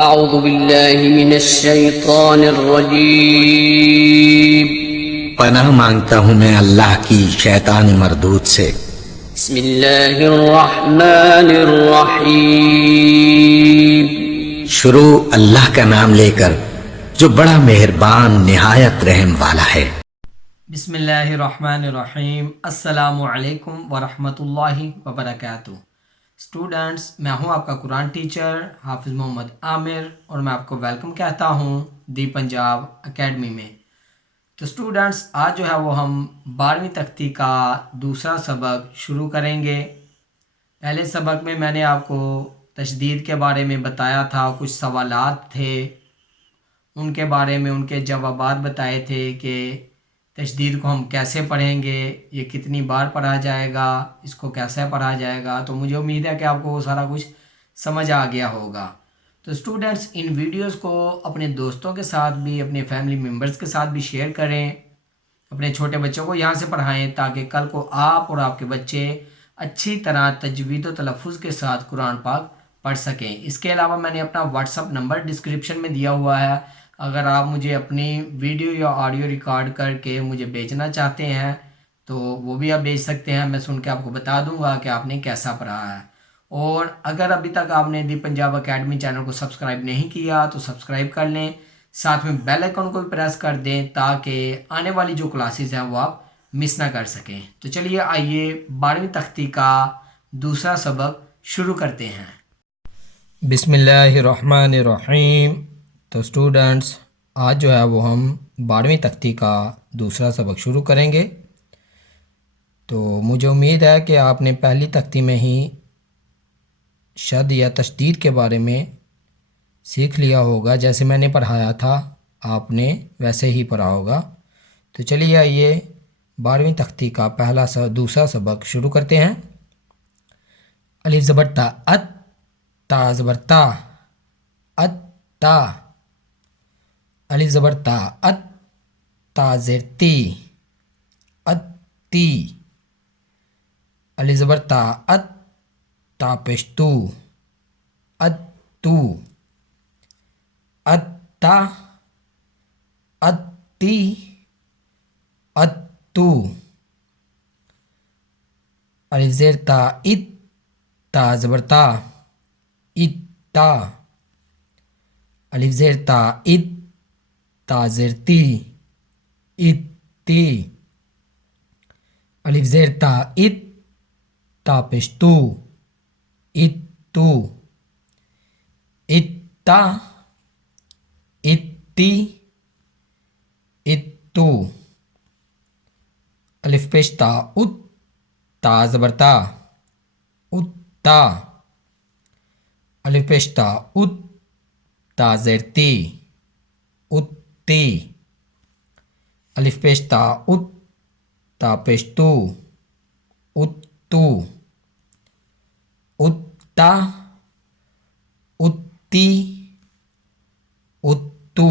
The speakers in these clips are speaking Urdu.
أعوذ بالله من الشيطان الرجيم. پناہ مانگتا ہوں میں اللہ کی شیطان مردود سے. بسم الله الرحمن الرحيم. شروع اللہ کا نام لے کر جو بڑا مہربان نہایت رحم والا ہے. بسم اللہ الرحمن الرحیم. السلام علیکم ورحمۃ اللہ وبرکاتہ. اسٹوڈنٹس، میں ہوں آپ کا قرآن ٹیچر حافظ محمد عامر اور میں آپ کو ویلکم کہتا ہوں دی پنجاب اکیڈمی میں. تو اسٹوڈنٹس، آج جو ہے وہ ہم 12ویں تختی کا دوسرا سبق شروع کریں گے. پہلے سبق میں نے آپ کو تشدید کے بارے میں بتایا تھا، کچھ سوالات تھے ان کے بارے میں، ان کے جوابات بتائے تھے کہ تشدید کو ہم کیسے پڑھیں گے، یہ کتنی بار پڑھا جائے گا، اس کو کیسے پڑھا جائے گا. تو مجھے امید ہے کہ آپ کو وہ سارا کچھ سمجھ آ گیا ہوگا. تو اسٹوڈنٹس، ان ویڈیوز کو اپنے دوستوں کے ساتھ بھی، اپنے فیملی ممبرز کے ساتھ بھی شیئر کریں، اپنے چھوٹے بچوں کو یہاں سے پڑھائیں تاکہ کل کو آپ اور آپ کے بچے اچھی طرح تجوید و تلفظ کے ساتھ قرآن پاک پڑھ سکیں. اس کے علاوہ میں نے اپنا واٹس اپ نمبر ڈسکرپشن میں دیا ہوا ہے. اگر آپ مجھے اپنی ویڈیو یا آڈیو ریکارڈ کر کے مجھے بھیجنا چاہتے ہیں تو وہ بھی آپ بھیج سکتے ہیں. میں سن کے آپ کو بتا دوں گا کہ آپ نے کیسا پڑھا ہے. اور اگر ابھی تک آپ نے دی پنجاب اکیڈمی چینل کو سبسکرائب نہیں کیا تو سبسکرائب کر لیں، ساتھ میں بیل آئیکن کو بھی پریس کر دیں تاکہ آنے والی جو کلاسز ہیں وہ آپ مس نہ کر سکیں. تو چلیے آئیے 12ویں تختی کا دوسرا سبق شروع کرتے ہیں. بسم اللہ الرحمن الرحیم. تو اسٹوڈنٹس، آج جو ہے وہ ہم 12ویں تختی کا دوسرا سبق شروع کریں گے. تو مجھے امید ہے کہ آپ نے پہلی تختی میں ہی شد یا تشدید کے بارے میں سیکھ لیا ہوگا. جیسے میں نے پڑھایا تھا آپ نے ویسے ہی پڑھا ہوگا. تو چلیے آئیے 12ویں تختی کا دوسرا سبق شروع کرتے ہیں. الف زبر تا، ات، تا زبر تا، ات تا. الف زبر تا، ات، تا زیر تی، ات تی. الف زبر تا، ات، تا پیش تو، ات تو. ات تا، ات تی، ات تو. الف زیر تا، ات، تا زبر تا، ات تا. الف زیر تا، ات، تا زیر تی، ات تی. الف زیر تا، ات، تا پیش تو، ات تو. ات تا، ات تی، ات تو. الف پیش تا، ات، تا زبر تا، ات تا. الف پیش تا، ات، تا زیر تی، ات تی. الف پیش تا، ات، تا پیش تو، ات تو. ات تا، ات تی، ات تو.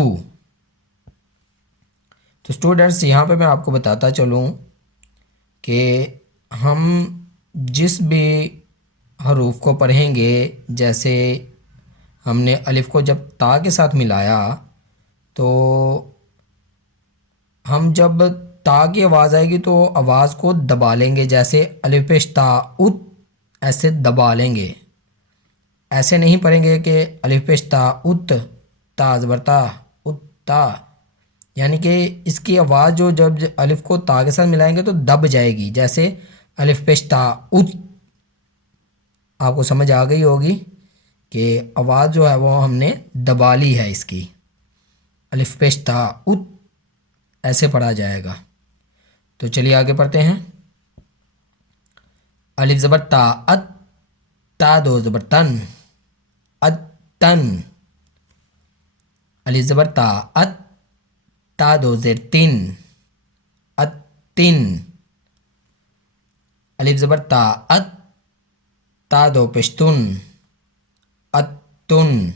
تو اسٹوڈنٹس، یہاں پہ میں آپ کو بتاتا چلوں کہ ہم جس بھی حروف کو پڑھیں گے، جیسے ہم نے الف کو جب تا کے ساتھ ملایا تو ہم جب تا کی آواز آئے گی تو آواز کو دبا لیں گے. جیسے الف پیش تا، ات، ایسے دبا لیں گے. ایسے نہیں پڑھیں گے کہ الف پیش تا، ات، تا زبر تا، ات تا. یعنی کہ اس کی آواز جو جب الف کو تا کے ساتھ ملائیں گے تو دب جائے گی. جیسے الف پیش تا، ات. آپ کو سمجھ آ گئی ہوگی کہ آواز جو ہے وہ ہم نے دبا لی ہے اس کی. الف پیش تا، ات، ایسے پڑھا جائے گا. تو چلیے آگے پڑھتے ہیں. الف زبر تا، ات، تا دو زبر تن، ات تن. الف زبر تا، ات، تا دو زیر تن، ات تن. الف زبر تا، ات، تا دو پشتن، ات تن.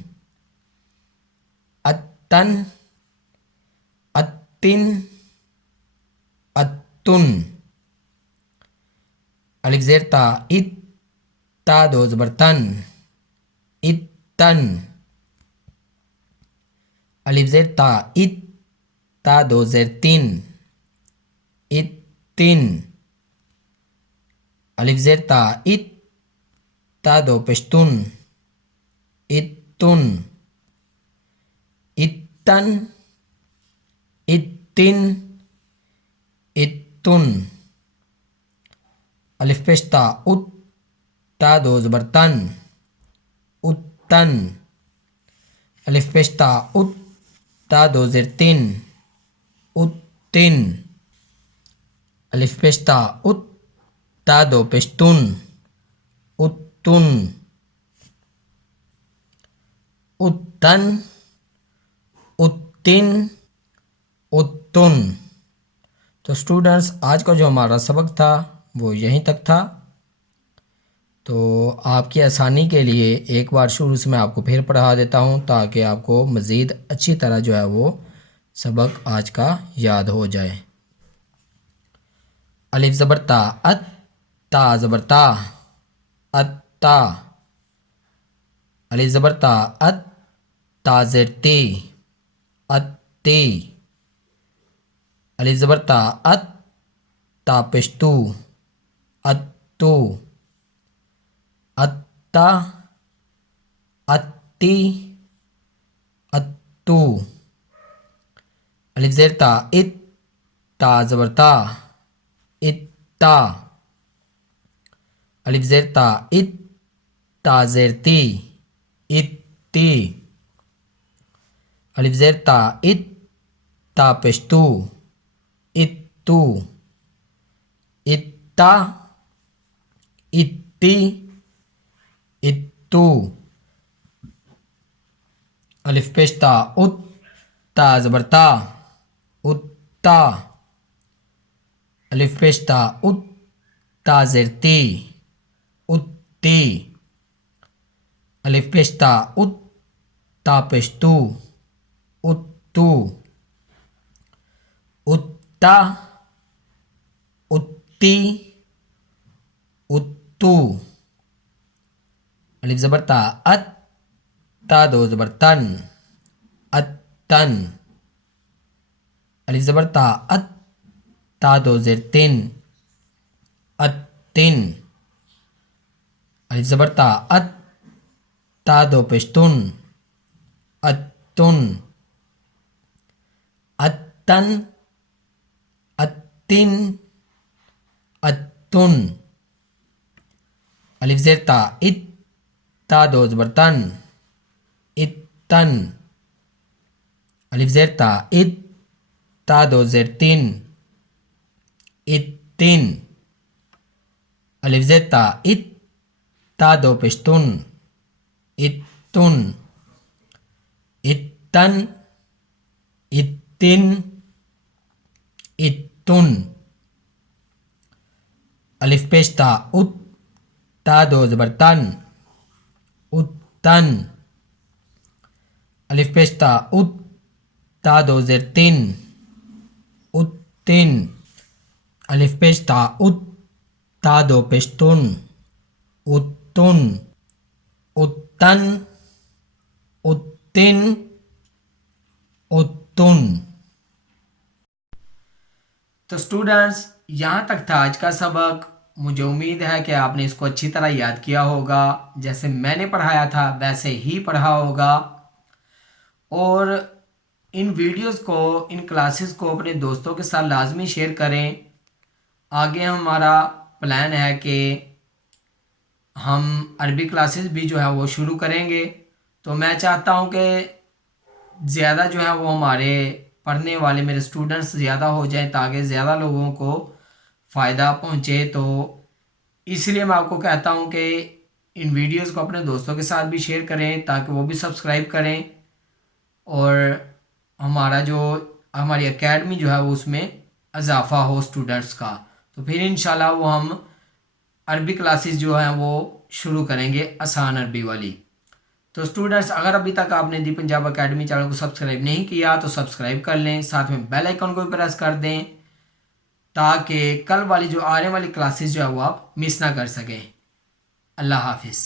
ات تن، ات تن، ات تن. الف زیر تا، ات، تا دو زبر تن، ات تن. الف زیر تا ات، تا دو زیر تین، اتن، الف زیر تا ات، تا دو پشتون، اتن، اتن، اتن، اتن، الف پیش تا ات، تا دو زبر تن، اتن، الف پیش تا ات، تا دو زیر تین، اتن، الف پیش تا ات، تا دو پشتون، اتن، اتن، اتن، اتن۔ تو اسٹوڈنٹس آج کا جو ہمارا سبق تھا وہ یہیں تک تھا۔ تو آپ کی آسانی کے لیے ایک بار شروع سے میں آپ کو پھر پڑھا دیتا ہوں تاکہ آپ کو مزید اچھی طرح جو ہے وہ سبق آج کا یاد ہو جائے۔ الف زبر تا ات، تا زبر تا، اتا، الف زبر تا ات، تا زیر تی، اتی، الف زبر تا ات، تا پشتو، اتو، اتا، اتی، اتو، الف زیر تا ات، تا زبر تا، اتا، الف زیر تا ات، تا زیر تی، اتی، الف زیر تا ات، تا پشتو، اتو، اتا، اتی، اتو، الف پیش تا ات، تا زبر تا، اتا، الف پیش تا ات، تا زیر تی، اتی، الف پیش تا ات، تا پشتو، اتو، اتا، اتی، اتو، الف زبر تا ات، تا دو زبر تن، اتن، الف زبر تا ات، تا دو زیر تین، اتن، الف زبر تا ات، تا دو پشتون، اتن، اتن، اتن، اتن، الف زیر تا ات، تا دو زبر تن، اتن، الف زیر تا ات، تا دو زیر تین، اتن، الف زیر تا ات، تا دو پشتون، اتن، اتن، اتن، اتن، الف پیش تا ات، تا دو زبر تن، اتن، الف پیش تا ات، تا دو زیر تین، اتن، الف پیش تا ات، تا دو پشتون، اتن، اتن، اتن، اتن۔ تو اسٹوڈنٹس یہاں تک تھا آج کا سبق۔ مجھے امید ہے کہ آپ نے اس کو اچھی طرح یاد کیا ہوگا، جیسے میں نے پڑھایا تھا ویسے ہی پڑھا ہوگا، اور ان ویڈیوز کو، ان کلاسز کو اپنے دوستوں کے ساتھ لازمی شیئر کریں۔ آگے ہمارا پلان ہے کہ ہم عربی کلاسز بھی جو ہے وہ شروع کریں گے، تو میں چاہتا ہوں کہ زیادہ جو ہے وہ ہمارے پڑھنے والے میرے اسٹوڈنٹس زیادہ ہو جائیں تاکہ زیادہ لوگوں کو فائدہ پہنچے۔ تو اس لیے میں آپ کو کہتا ہوں کہ ان ویڈیوز کو اپنے دوستوں کے ساتھ بھی شیئر کریں تاکہ وہ بھی سبسکرائب کریں، اور ہماری اکیڈمی جو ہے وہ اس میں اضافہ ہو اسٹوڈنٹس کا، تو پھر انشاءاللہ وہ ہم عربی کلاسز جو ہیں وہ شروع کریں گے، آسان عربی والی۔ تو اسٹوڈنٹس اگر ابھی تک آپ نے دی پنجاب اکیڈمی چینل کو سبسکرائب نہیں کیا تو سبسکرائب کر لیں، ساتھ میں بیل آئیکن کو بھی پریس کر دیں تاکہ کل والی جو آنے والی کلاسز جو ہے وہ آپ مس نہ کر سکیں۔ اللہ حافظ۔